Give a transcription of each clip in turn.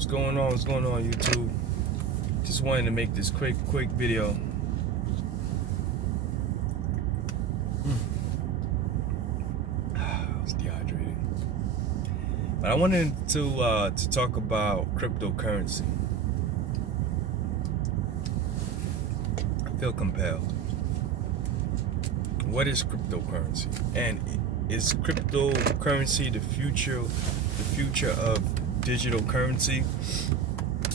What's going on? What's going on, YouTube? Just wanted to make this quick video. I was dehydrated, but I wanted to talk about cryptocurrency. I feel compelled. What is cryptocurrency? And is cryptocurrency the future of digital currency?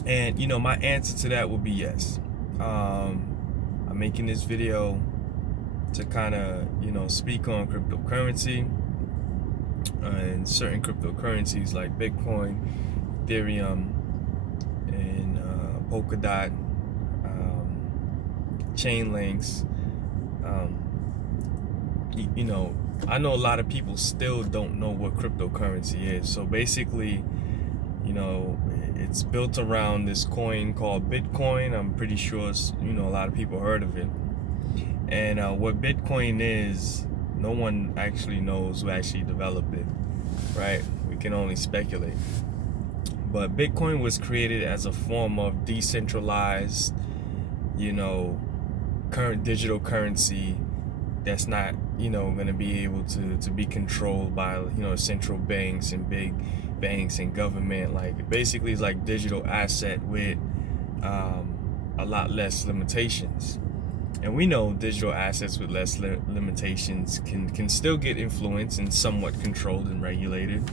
And my answer to that would be yes. I'm making this video to kind of speak on cryptocurrency and certain cryptocurrencies like Bitcoin, Ethereum, and Polkadot, chain links. I know a lot of people still don't know what cryptocurrency is. So basically, it's built around this coin called Bitcoin. I'm pretty sure a lot of people heard of it. And what Bitcoin is, no one actually knows who actually developed it, right? We can only speculate. But Bitcoin was created as a form of decentralized, current digital currency that's not, going to be able to be controlled by, central banks and big banks and government. Like, basically it's like digital asset with a lot less limitations. And we know digital assets with less limitations can still get influenced and somewhat controlled and regulated.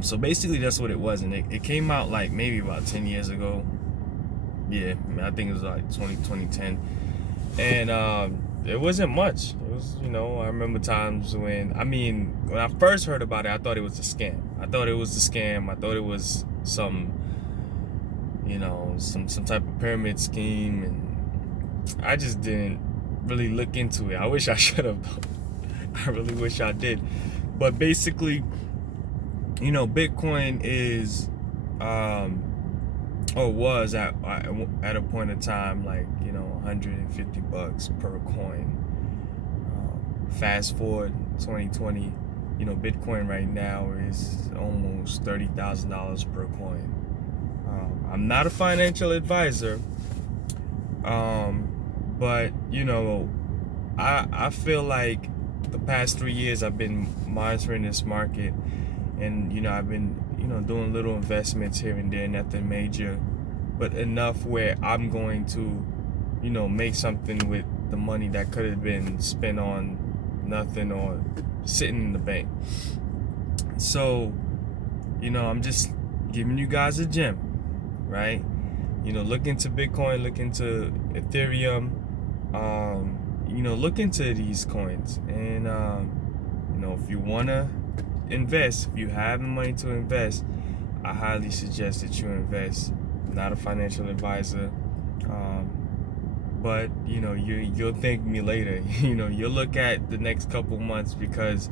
So basically that's what it was. And it came out like maybe about 10 years ago. Yeah, I think it was like 2010. And it wasn't much. It was, I remember times when I first heard about it, I thought it was a scam. I thought it was some type of pyramid scheme, and I just didn't really look into it. I wish I should have. I really wish I did. But basically, Bitcoin is, or was at a point in time, like, $150 per coin. Fast forward 2020, Bitcoin right now is almost $30,000 per coin. I'm not a financial advisor, but I feel like the past 3 years I've been monitoring this market, and I've been doing little investments here and there, nothing major, but enough where I'm going to make something with the money that could have been spent on nothing or sitting in the bank. So I'm just giving you guys a gem, right? Look into Bitcoin, look into Ethereum, look into these coins. And if you want to invest, if you have the money to invest, I highly suggest that you invest. I'm not a financial advisor, but you'll thank me later. You'll look at the next couple months, because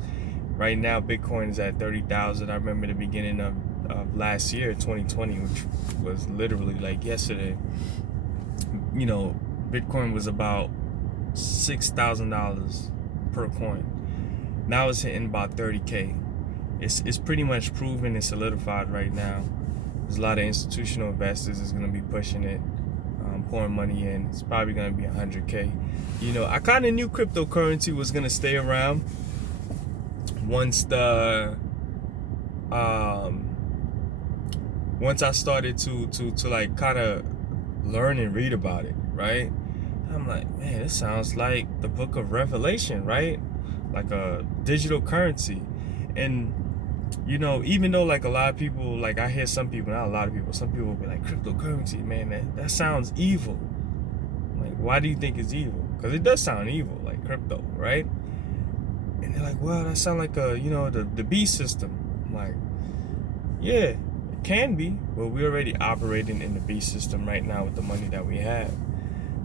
right now Bitcoin is at 30,000. I remember the beginning of last year, 2020, which was literally like yesterday. Bitcoin was about $6,000 per coin. Now it's hitting about 30K. It's pretty much proven and solidified right now. There's a lot of institutional investors is going to be pushing it, pouring money in. It's probably going to be 100K. I kind of knew cryptocurrency was going to stay around once I started to like kind of learn and read about it, right? I'm like, man, this sounds like the book of Revelation, right? Like a digital currency. And even though like a lot of people, like I hear some people, not a lot of people, some people will be like, cryptocurrency, man, that sounds evil. Like, why do you think it's evil? Because it does sound evil, like crypto, right? And they're like, well, that sounds like the beast system. I'm like, yeah, it can be, but we're already operating in the beast system right now with the money that we have.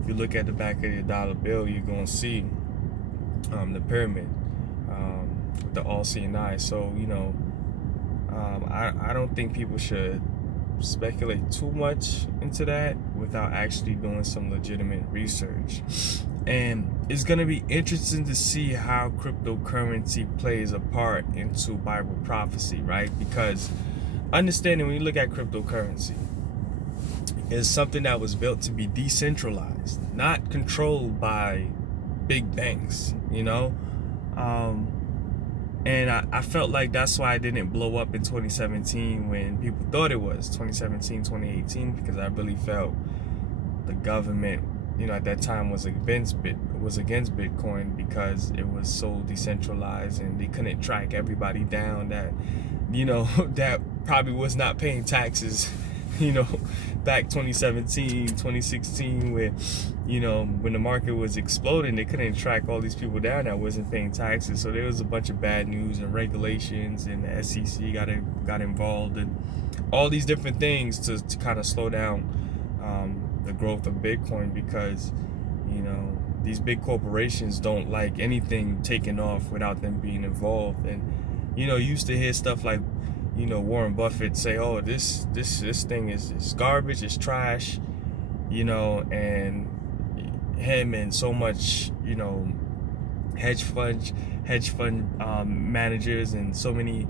If you look at the back of your dollar bill, you're gonna see the pyramid with the all-seeing eye. So I don't think people should speculate too much into that without actually doing some legitimate research. And it's going to be interesting to see how cryptocurrency plays a part into Bible prophecy, right? Because understanding when you look at cryptocurrency, is something that was built to be decentralized, not controlled by big banks, you know? And I felt like that's why I didn't blow up in 2017 when people thought it was 2017, 2018, because I really felt the government, you know, at that time was against Bitcoin because it was so decentralized and they couldn't track everybody down that, you know, that probably was not paying taxes, you know, back 2017, 2016, where, you know, when the market was exploding, they couldn't track all these people down that wasn't paying taxes. So there was a bunch of bad news and regulations, and the SEC got involved, and all these different things to kind of slow down the growth of Bitcoin, because, you know, these big corporations don't like anything taken off without them being involved. And, you know, you used to hear stuff like, you know, Warren Buffett say, oh, this thing is garbage, it's trash, you know, and him and so much, you know, hedge fund managers and so many,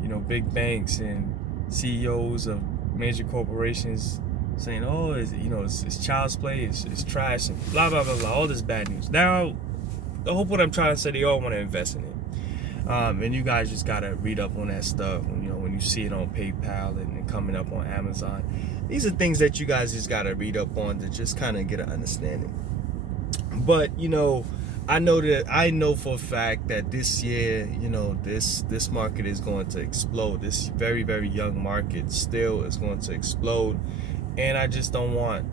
you know, big banks and CEOs of major corporations saying, oh, you know, it's child's play, it's trash, and blah, blah, blah, blah, all this bad news. Now, the whole point I'm trying to say, they all want to invest in it. And you guys just gotta read up on that stuff. You know, when you see it on PayPal and coming up on Amazon, these are things that you guys just gotta read up on to just kind of get an understanding. But, you know, I know for a fact that this year, you know, this market is going to explode. This very, very young market still is going to explode, and I just don't want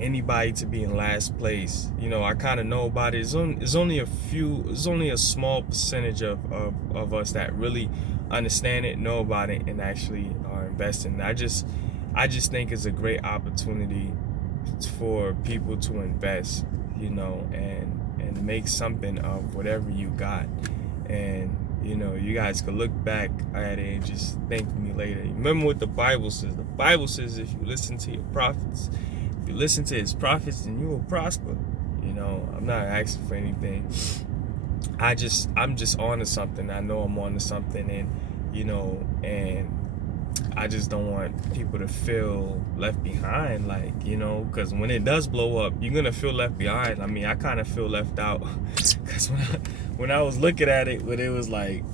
anybody to be in last place. You know, I kind of know about it. It's only a small percentage of us that really understand it, know about it, and actually are investing. I just think it's a great opportunity for people to invest, you know, and make something of whatever you got. And, you know, you guys could look back at it and just thank me later. Remember what the Bible says. The Bible says if you listen to your prophets, if you listen to his prophets, then you will prosper. You know, I'm not asking for anything. I'm just on to something. I know I'm on to something, and, you know, and I just don't want people to feel left behind, like, you know, because when it does blow up, you're gonna feel left behind. I mean, I kind of feel left out because when I was looking at it, when it was like,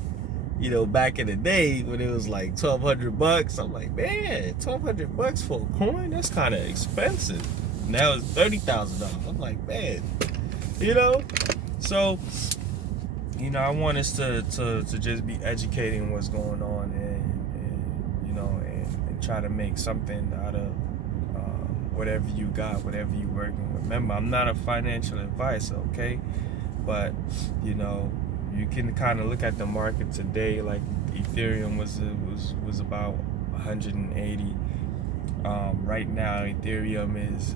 you know, back in the day when it was like $1,200, I'm like, man, $1,200 for a coin? That's kind of expensive. Now it's $30,000. I'm like, man, you know. So, you know, I want us to just be educating what's going on, and you know, and try to make something out of whatever you got, whatever you're working with. Remember, I'm not a financial advisor, okay? But, you know, you can kind of look at the market today. Like Ethereum was about 180. Right now, Ethereum is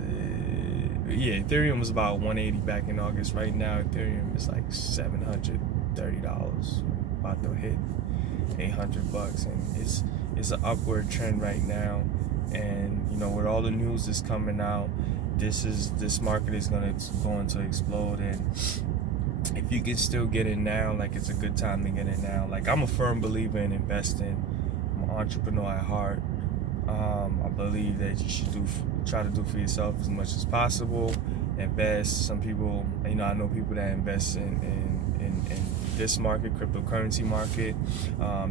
Ethereum was about 180 back in August. Right now, Ethereum is like $730, about to hit $800, and it's an upward trend right now. And, you know, with all the news that's coming out, this market is going to explode. And if you can still get in now, like, it's a good time to get in now. Like, I'm a firm believer in investing. I'm an entrepreneur at heart. I believe that you should try to do for yourself as much as possible. Invest. Some people, you know, I know people that invest in this market, cryptocurrency market.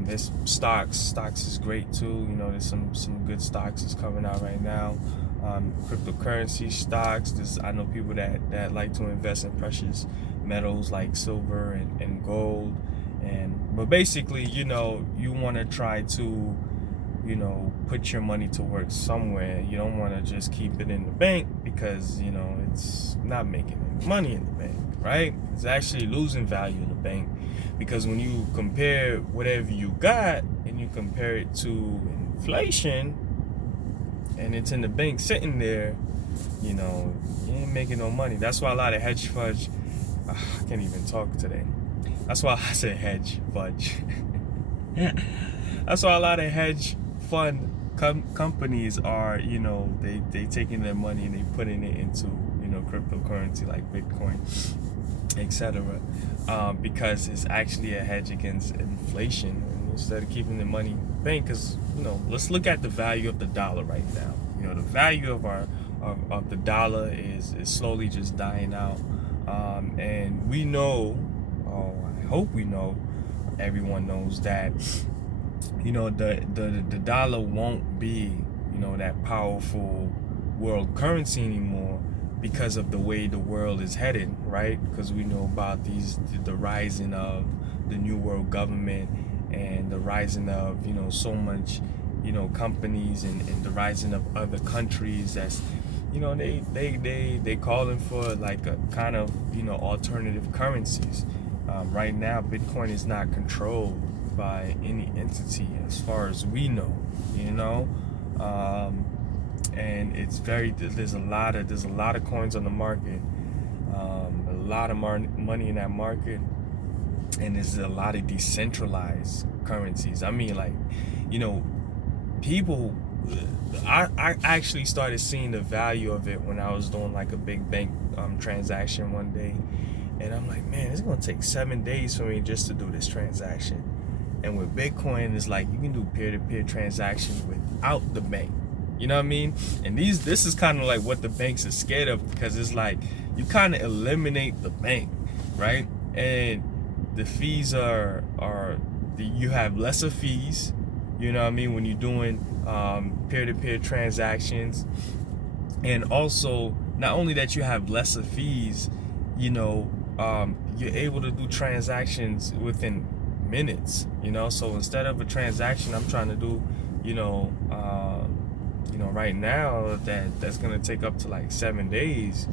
There's stocks. Stocks is great too. You know, there's some good stocks that's coming out right now. Cryptocurrency stocks. I know people that like to invest in precious metals like silver and gold. But basically, you know, you want to try to, you know, put your money to work somewhere. You don't want to just keep it in the bank, because, you know, it's not making any money in the bank, right? It's actually losing value in the bank, because when you compare whatever you got and you compare it to inflation, and it's in the bank sitting there, you know, you ain't making no money. That's why a lot of hedge funds, I can't even talk today. That's why I said hedge fudge. That's why a lot of hedge fund companies are, you know, they taking their money and they putting it into, you know, cryptocurrency like Bitcoin, etc. Because it's actually a hedge against inflation. instead of keeping the money bank. Because let's look at the value of the dollar right now. The value of of the dollar is slowly just dying out, and we know, I hope we know, everyone knows that the dollar won't be that powerful world currency anymore because of the way the world is headed, right? Because we know about the rising of the new world government, and the rising of so much companies, and the rising of other countries that's they calling for like a kind of alternative currencies. Right now Bitcoin is not controlled by any entity as far as we know, and it's there's a lot of coins on the market, a lot of money in that market, and there's a lot of decentralized currencies. I mean, like, people, I actually started seeing the value of it when I was doing like a big bank transaction one day, and I'm like, man, it's gonna take 7 days for me just to do this transaction. And with Bitcoin, it's like you can do peer-to-peer transactions without the bank. You know what I mean? And this is kind of like what the banks are scared of, because it's like you kind of eliminate the bank, right? And the fees you have lesser fees. You know what I mean, when you're doing peer-to-peer transactions. And also, not only that you have lesser fees, you're able to do transactions within minutes. So instead of a transaction I'm trying to do, right now that's gonna take up to like 7 days.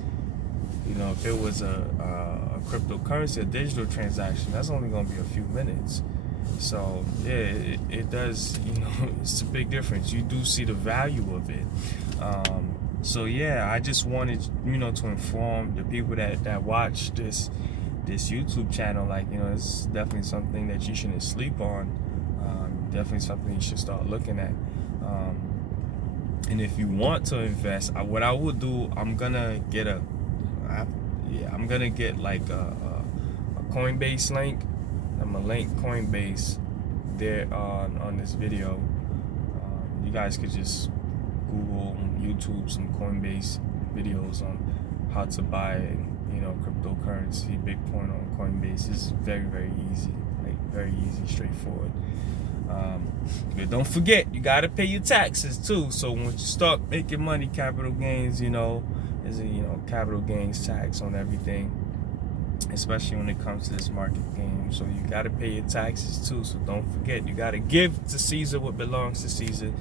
If it was a cryptocurrency, a digital transaction, that's only gonna be a few minutes. So yeah, it does, it's a big difference. You do see the value of it. So yeah, I just wanted, to inform the people that watch this YouTube channel, like, it's definitely something that you shouldn't sleep on. Definitely something you should start looking at. And if you want to invest, what I will do, I'm gonna get like a Coinbase link. I'm gonna link Coinbase there on this video. You guys could just Google, YouTube some Coinbase videos on how to buy, cryptocurrency, Bitcoin on Coinbase. It's very, very easy, like very easy, straightforward. But don't forget, you gotta pay your taxes too. So once you start making money, capital gains, there's a capital gains tax on everything, especially when it comes to this market game. So you gotta pay your taxes too. So don't forget, you gotta give to Caesar what belongs to Caesar.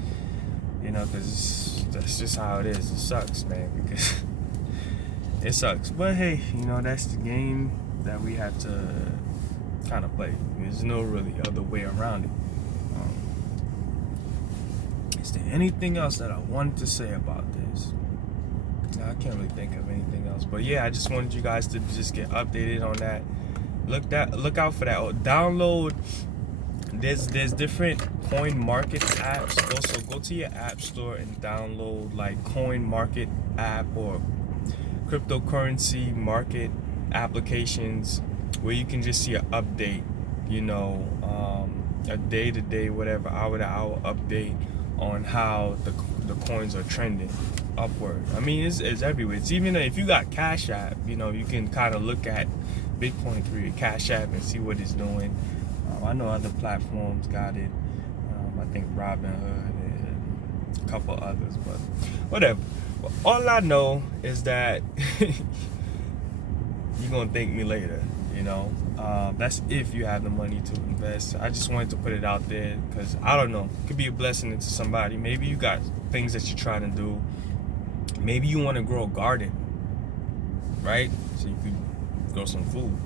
Because that's just how it is. It sucks, man, because it sucks. But hey, that's the game that we have to kind of play. There's no really other way around it. Is there anything else that I wanted to say about this? No, I can't really think of anything else. But yeah, I just wanted you guys to just get updated on that. Look out for that. Download. There's different coin market apps. Also, go to your app store and download like coin market app or cryptocurrency market applications, where you can just see an update. A day-to-day, whatever, hour-to-hour update on how the coins are trending upward. I mean, it's everywhere. It's even if you got Cash App, you can kind of look at Bitcoin through your Cash App and see what it's doing. I know other platforms got it. I think Robinhood and a couple others, but whatever. Well, all I know is that you're gonna thank me later. That's if you have the money to invest. I just wanted to put it out there because I don't know, it could be a blessing to somebody. Maybe you got things that you're trying to do. Maybe you want to grow a garden, right? So you could grow some food.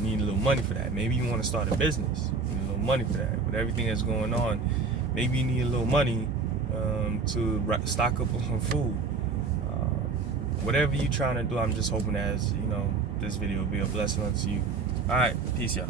You need a little money for that. Maybe you want to start a business. You need a little money for that. With everything that's going on, maybe you need a little money to stock up on some food. Whatever you're trying to do, I'm just hoping as this video will be a blessing unto you. All right, peace, y'all.